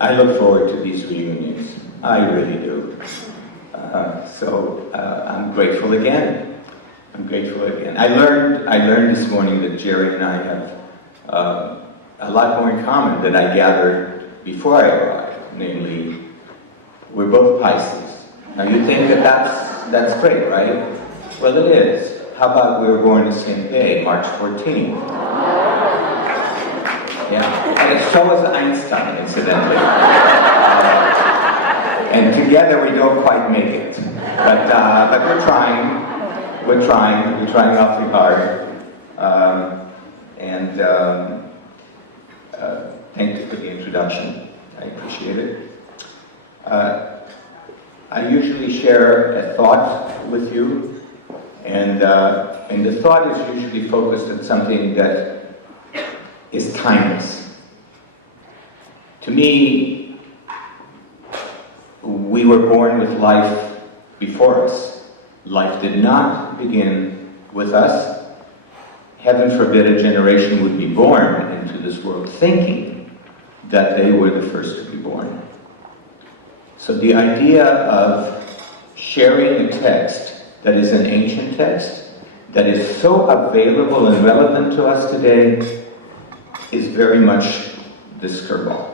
I look forward to these reunions. I really do. So I'm grateful again. I'm grateful again. I learned this morning that Jerry and I have a lot more in common than I gathered before I arrived. Namely, we're both Pisces. Now you think that that's great, right? Well, it is. How about we were born the same day, March 14th? Yeah, and so was Einstein, incidentally. And together we don't quite make it. But we're trying. We're trying awfully hard. Thank you for the introduction. I appreciate it. I usually share a thought with you, and the thought is usually focused on something that is timeless. To me, we were born with life before us. Life did not begin with us. Heaven forbid a generation would be born into this world thinking that they were the first to be born. So the idea of sharing a text that is an ancient text, that is so available and relevant to us today, is very much the skirball.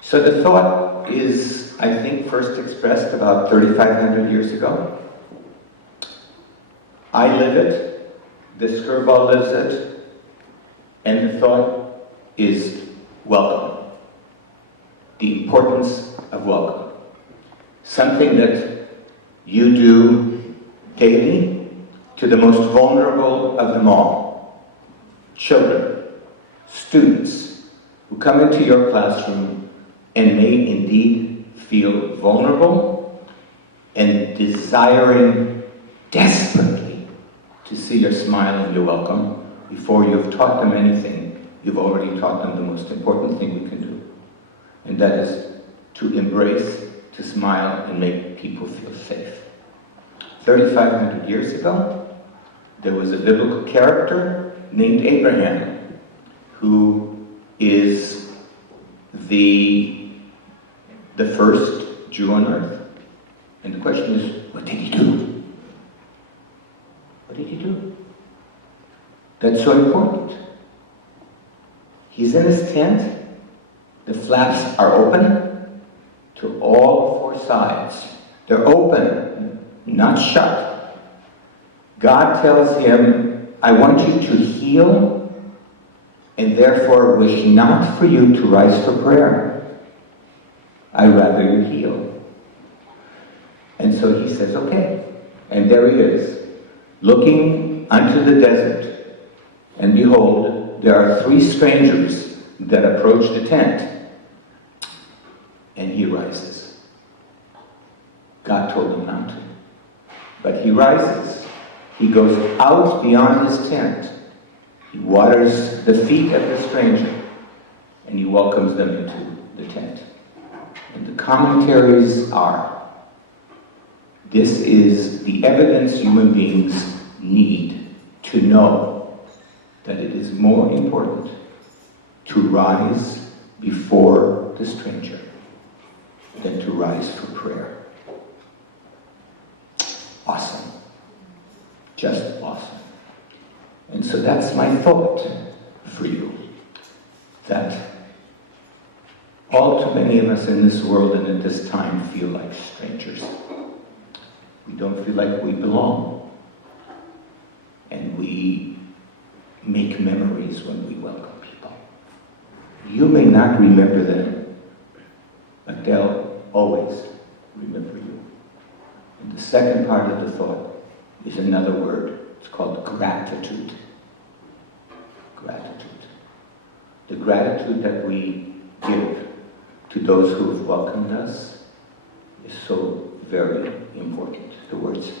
So the thought is, I think, first expressed about 3,500 years ago. I live it, the skirball lives it, and the thought is welcome. The importance of welcome. Something that you do daily to the most vulnerable of them all. Children, students, who come into your classroom and may indeed feel vulnerable and desiring desperately to see your smile and your welcome. Before you've taught them anything, you've already taught them the most important thing we can do. And that is to embrace, to smile, and make people feel safe. 3,500 years ago, there was a biblical character named Abraham, who is the first Jew on earth. And the question is, what did he do? What did he do? That's so important. He's in his tent. The flaps are open to all four sides. They're open, not shut. God tells him, I want you to heal, and therefore wish not for you to rise for prayer. I'd rather you heal. And so he says, okay. And there he is, looking unto the desert. And behold, there are 3 strangers that approach the tent. And he rises. God told him not to. But he rises. He goes out beyond his tent. He waters the feet of the stranger. And he welcomes them into the tent. And the commentaries are, this is the evidence human beings need to know that it is more important to rise before the stranger than to rise for prayer. Awesome. Just awesome. And so that's my thought for you. That all too many of us in this world and at this time feel like strangers. We don't feel like we belong. And we make memories when we welcome people. You may not remember them, but they'll always remember you. And the second part of the thought is another word. It's called gratitude. Gratitude. The gratitude that we give to those who have welcomed us is so very important. The words